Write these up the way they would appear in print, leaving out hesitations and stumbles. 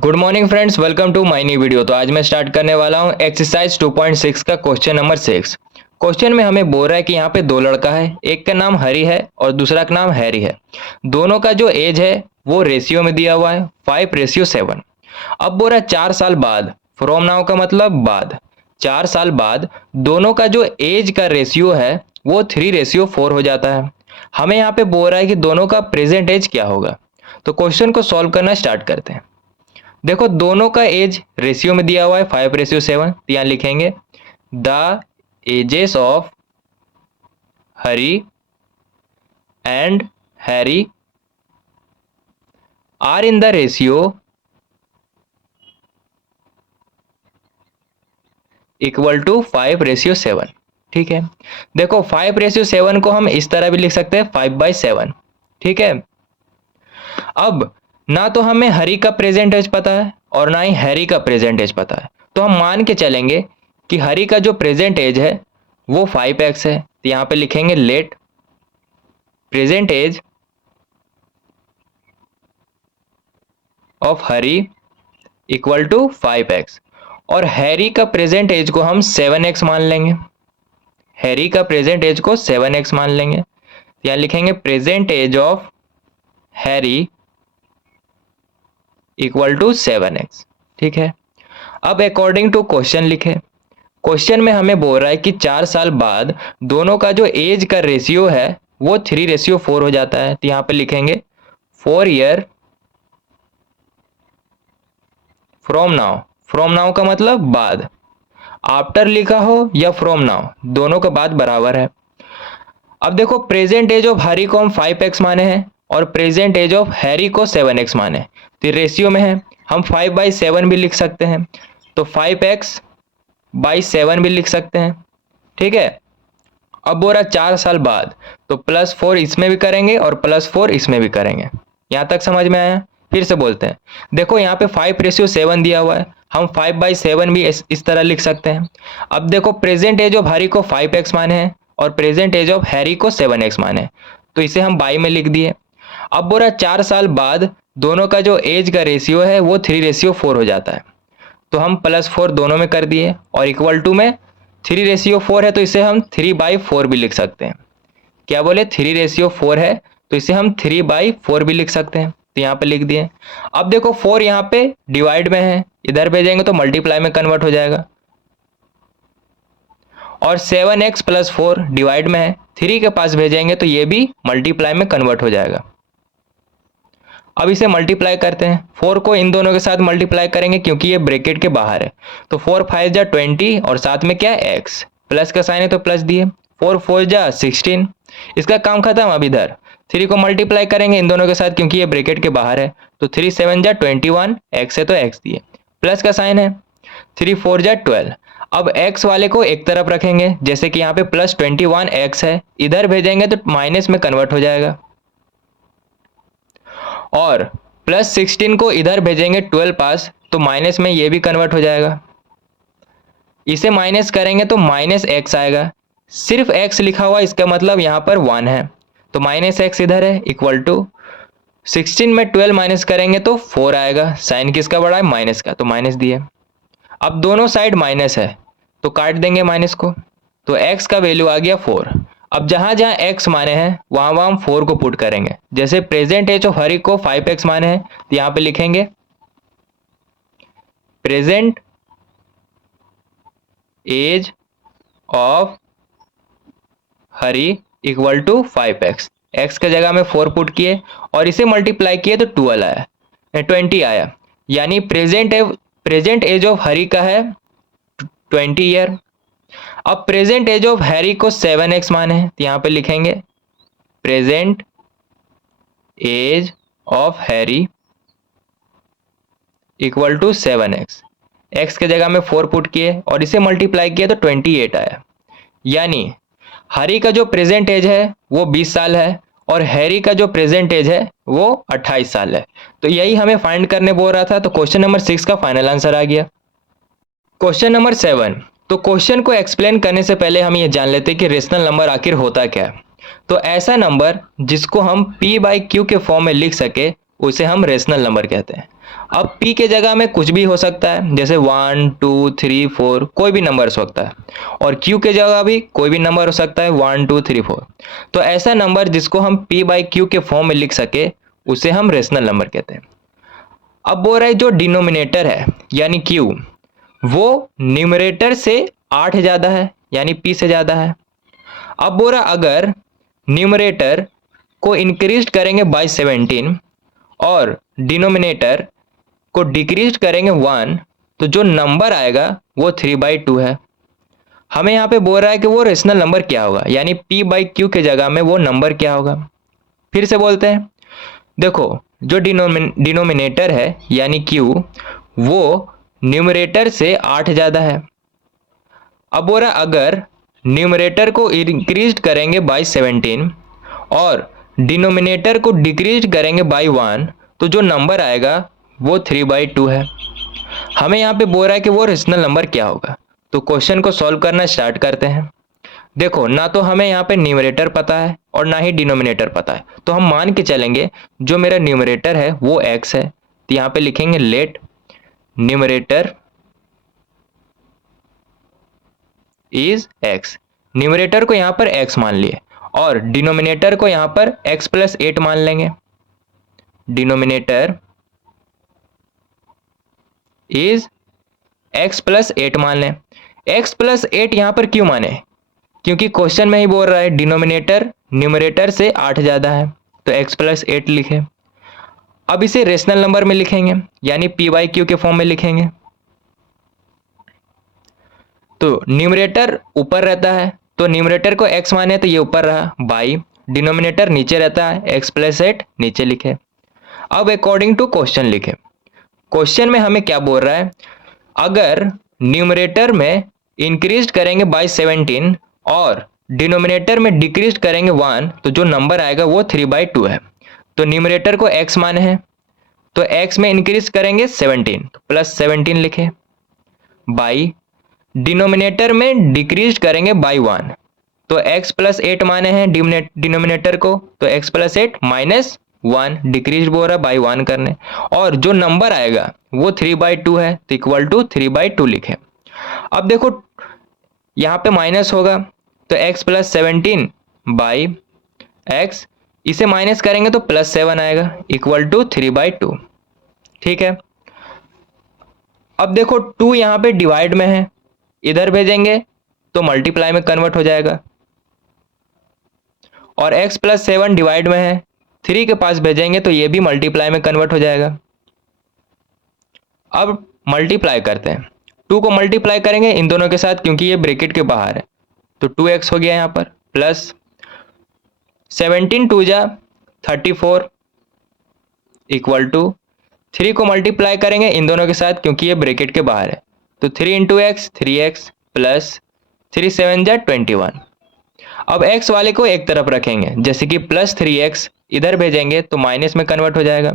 Good morning friends, welcome to my new video. तो आज मैं स्टार्ट करने वाला हूं एक्सरसाइज 2.6 का क्वेश्चन नंबर 6। क्वेश्चन में हमें बोल रहा है कि यहाँ पे दो लड़का है, एक का नाम हरी है और दूसरा का नाम हैरी है। दोनों का जो एज है वो रेशियो में दिया हुआ है 5:7। अब बोल रहा है 4 साल बाद, फ्रॉम नाउ का मतलब बाद, 4 साल बाद दोनों का जो एज का रेशियो है वो 3:4 हो जाता है। हमें यहाँ पे बोल रहा है कि दोनों का प्रेजेंट एज क्या होगा। तो क्वेश्चन को सॉल्व करना स्टार्ट करते हैं। देखो दोनों का एज रेशियो में दिया हुआ है 5:7। तो यहां लिखेंगे the ages of Hari and Harry are in the ratio equal to 5:7। ठीक है, देखो 5:7 को हम इस तरह भी लिख सकते हैं 5/7। ठीक है, अब ना तो हमें हरी का प्रेजेंट एज पता है और ना ही हैरी का प्रेजेंट एज पता है, तो हम मान के चलेंगे कि हरी का जो प्रेजेंट एज है वो 5x है। तो यहां पे लिखेंगे let present age of Hari equal to 5x और हैरी का प्रेजेंट एज को हम 7x मान लेंगे। हैरी का प्रेजेंट एज को 7x मान लेंगे। यहां लिखेंगे present age of Harry equal to 7x। ठीक है, अब अकॉर्डिंग टू क्वेश्चन लिखे। क्वेश्चन में हमें बोल रहा है कि 4 साल बाद दोनों का जो एज का रेशियो है वो 3:4 हो जाता है। तो यहां पे लिखेंगे 4 year from now. From now का मतलब बाद, आफ्टर लिखा हो या फ्रॉम नाउ, दोनों का बाद बराबर है। अब देखो प्रेजेंट एज ऑफ हरी को हम 5x माने हैं और प्रेजेंट एज ऑफ हैरी को 7x माने, तो रेशियो में है। हम 5/7 भी लिख सकते हैं, तो 5x/7 भी लिख सकते हैं। ठीक है, अब बोल रहा 4 साल बाद, तो +4 इसमें भी करेंगे और +4 इसमें भी करेंगे। यहां तक समझ में आया? फिर से बोलते हैं। देखो यहाँ पे 5:7 दिया हुआ है, हम 5/7 भी इस तरह लिख सकते हैं। अब देखो प्रेजेंट एज ऑफ हरी को 5x माने हैं और प्रेजेंट एज ऑफ हैरी को 7x माने, तो इसे हम बाई में लिख दिए। अब बोल रहा 4 साल बाद दोनों का जो एज का रेशियो है वो 3:4 हो जाता है, तो हम +4 दोनों में कर दिए और इक्वल टू में 3:4 है, तो इसे हम 3/4 भी लिख सकते हैं। क्या बोले 3:4 है, तो इसे हम 3/4 भी लिख सकते हैं। तो यहाँ पे लिख दिए। अब देखो 4 यहाँ पे डिवाइड में है, इधर भेजेंगे तो मल्टीप्लाई में कन्वर्ट हो जाएगा, और 7x + 4 डिवाइड में है, 3 के पास भेजेंगे तो ये भी मल्टीप्लाई में कन्वर्ट हो जाएगा। अब इसे मल्टीप्लाई करते हैं, 4 को इन दोनों के साथ मल्टीप्लाई करेंगे क्योंकि ये ब्रैकेट के बाहर है, तो 4 5 जा 20 और साथ में क्या है x, प्लस का साइन है तो प्लस दिए। 4 4 जा 16, इसका काम खत्म। अब इधर 3 को मल्टीप्लाई करेंगे इन दोनों के साथ क्योंकि ये ब्रैकेट के बाहर है, तो 3 7 जा 21, x है तो x दिए, प्लस का साइन है। 3 4 जा 12। अब x वाले को एक तरफ रखेंगे, जैसे कि यहाँ पे +21x है, इधर भेजेंगे तो माइनस में कन्वर्ट हो जाएगा, और +16 को इधर भेजेंगे 12 पास, तो माइनस में ये भी कन्वर्ट हो जाएगा। इसे माइनस करेंगे तो -x आएगा, सिर्फ x लिखा हुआ इसका मतलब यहाँ पर 1 है, तो -x इधर है इक्वल टू 16 में 12 माइनस करेंगे तो 4 आएगा। साइन किसका बड़ा है? माइनस का, तो माइनस दिए। अब दोनों साइड माइनस है तो काट देंगे माइनस को, तो x का वैल्यू आ गया 4। अब जहां जहां x माने हैं वहां वहां हम 4 को पुट करेंगे। जैसे प्रेजेंट एज ऑफ हरी को 5x माने हैं, तो यहां पे लिखेंगे present age of Hari equal to 5x। x के जगह में 4 पुट किए और इसे मल्टीप्लाई किए तो 12 आया, 20 आया, यानी प्रेजेंट एज ऑफ हरी का है 20 ईयर। अब प्रेजेंट एज ऑफ हैरी को 7x माने हैं, तो यहां पे लिखेंगे present age of Harry equal to 7x। x के जगह में 4 पुट किए और इसे मल्टीप्लाई किया तो 28 आया, यानी हरी का जो प्रेजेंट एज है वो 20 साल है और हैरी का जो प्रेजेंट एज है वो 28 साल है। तो यही हमें फाइंड करने बोल रहा था, तो क्वेश्चन नंबर 6 का फाइनल आंसर आ गया। क्वेश्चन नंबर 7, तो क्वेश्चन को एक्सप्लेन करने से पहले हम ये जान लेते हैं कि रेशनल नंबर आखिर होता क्या है। तो ऐसा नंबर जिसको हम p/q के फॉर्म में लिख सके उसे हम रेशनल नंबर कहते हैं। अब p के जगह में कुछ भी हो सकता है, जैसे 1 2 3 4 कोई भी नंबर हो सकता है, और q के जगह भी कोई भी नंबर हो सकता है 1 2 3 4। तो ऐसा नंबर जिसको हम p बाई क्यू के फॉर्म में लिख सके उसे हम रेशनल नंबर कहते हैं। अब बोल रहा है जो डिनोमिनेटर है यानी q वो न्यूमरेटर से 8 ज़्यादा है यानी p से ज़्यादा है। अब बोल रहा अगर न्यूमरेटर को इंक्रीज करेंगे बाय 17 और डिनोमिनेटर को डिक्रीज करेंगे 1 तो जो नंबर आएगा वो 3/2 है। हमें यहाँ पे बोल रहा है कि वो रेशनल नंबर क्या होगा, यानी p बाई क्यू के जगह में वो नंबर क्या होगा। फिर से बोलते हैं, देखो जो डिनोमिनेटर है यानी q वो न्यूमरेटर से 8 ज़्यादा है। अब बोल रहा अगर न्यूमरेटर को इंक्रीज करेंगे बाय 17 और डिनोमिनेटर को डिक्रीज करेंगे बाय 1 तो जो नंबर आएगा वो 3/2 है। हमें यहाँ पे बोल रहा है कि वो रेशनल नंबर क्या होगा। तो क्वेश्चन को सॉल्व करना स्टार्ट करते हैं। देखो ना तो हमें यहाँ पे न्यूमरेटर पता है और ना ही डिनोमिनेटर पता है, तो हम मान के चलेंगे जो मेरा न्यूमरेटर है वो x है। तो यहाँ पे लिखेंगे let numerator is x। Numerator को यहाँ पर x मान लिए और डिनोमिनेटर को यहाँ पर x प्लस 8 मान लेंगे। डिनोमिनेटर इज x प्लस 8 मान लें। x प्लस 8 यहाँ पर क्यों माने, क्योंकि क्वेश्चन में ही बोल रहा है डिनोमिनेटर न्यूमरेटर से 8 ज़्यादा है, तो x प्लस 8 लिखे। अब इसे रेशनल नंबर में लिखेंगे यानी p बाई क्यू के फॉर्म में लिखेंगे। तो न्यूमरेटर ऊपर रहता है तो न्यूमरेटर को x माने तो ये ऊपर रहा, बाई डिनोमिनेटर नीचे रहता है x प्लस 8 नीचे लिखे। अब अकॉर्डिंग टू क्वेश्चन लिखे। क्वेश्चन में हमें क्या बोल रहा है, अगर न्यूमरेटर में इंक्रीज करेंगे बाय 17 और डिनोमिनेटर में डिक्रीज करेंगे 1 तो जो नंबर आएगा वो 3/2 है। तो न्यूमरेटर को x माने हैं तो x में इंक्रीज करेंगे 17 तो प्लस 17 लिखे, बाई डिनोमिनेटर में डिक्रीज करेंगे बाय 1 तो x प्लस 8 माने हैं डिनोमिनेटर को, तो x प्लस 8 माइनस 1 डिक्रीज बोल रहा बाई 1 करने, और जो नंबर आएगा वो 3/2 है तो इक्वल टू 3/2 लिखे। अब देखो यहाँ पे माइनस होगा तो x प्लस 17 बाई x, इसे माइनस करेंगे तो प्लस 7 आएगा इक्वल टू 3/2। ठीक है। अब देखो 2 यहाँ पे डिवाइड में है, इधर भेजेंगे तो मल्टीप्लाई में कन्वर्ट हो जाएगा, और x प्लस 7 डिवाइड में है, 3 के पास भेजेंगे तो ये भी मल्टीप्लाई में कन्वर्ट हो जाएगा। अब मल्टीप्लाई करते हैं, 2 को मल्टीप्लाई करेंगे इन दोनों के साथ क्योंकि ये ब्रैकेट के बाहर है, तो 2x हो गया यहाँ पर, प्लस 17 2 जा 34 इक्वल टू 3 को मल्टीप्लाई करेंगे इन दोनों के साथ क्योंकि ये ब्रैकेट के बाहर है, तो 3 इंटू एक्स 3x प्लस 3 7 जा 21। अब x वाले को एक तरफ रखेंगे, जैसे कि प्लस 3x इधर भेजेंगे तो माइनस में कन्वर्ट हो जाएगा,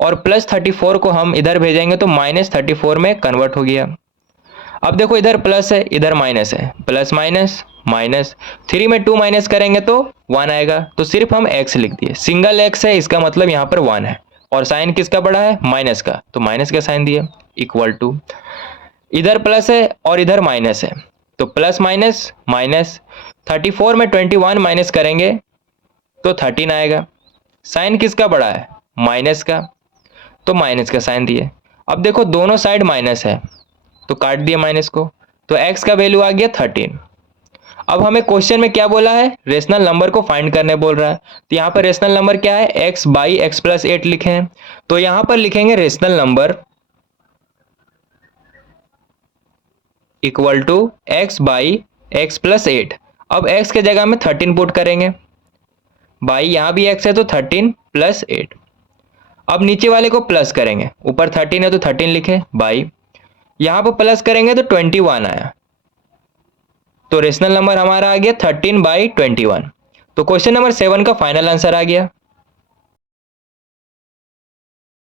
और प्लस 34 को हम इधर भेजेंगे तो माइनस 34 में कन्वर्ट हो गया। अब देखो इधर प्लस है इधर माइनस है, प्लस माइनस माइनस, 3 में 2 माइनस करेंगे तो 1 आएगा, तो सिर्फ हम x लिख दिए, सिंगल x है इसका मतलब यहाँ पर 1 है, और साइन किसका बड़ा है माइनस का, तो माइनस का साइन दिए इक्वल टू, इधर प्लस है और इधर माइनस है तो प्लस माइनस माइनस, 34 में 21 माइनस करेंगे तो 13 आएगा, साइन किसका बड़ा है माइनस का, तो माइनस का साइन दिए। अब देखो दोनों साइड माइनस है तो काट दिए माइनस को, तो x का वैल्यू आ गया 13। अब हमें क्वेश्चन में क्या बोला है, रेशनल नंबर को फाइंड करने बोल रहा है, तो यहाँ पर रेशनल नंबर क्या है, x बाई x प्लस 8 लिखे हैं, तो यहाँ पर लिखेंगे rational number equal to x by x plus 8। अब x के जगह में 13 पुट करेंगे, बाई यहाँ भी x है तो 13 प्लस 8। अब नीचे वाले को प्लस करेंगे, ऊपर 13 है तो 13 लिखे, बाई यहाँ पर प्लस करेंगे तो 21 आया, तो रेशनल नंबर हमारा आ गया 13/21। तो क्वेश्चन नंबर 7 का फाइनल आंसर आ गया।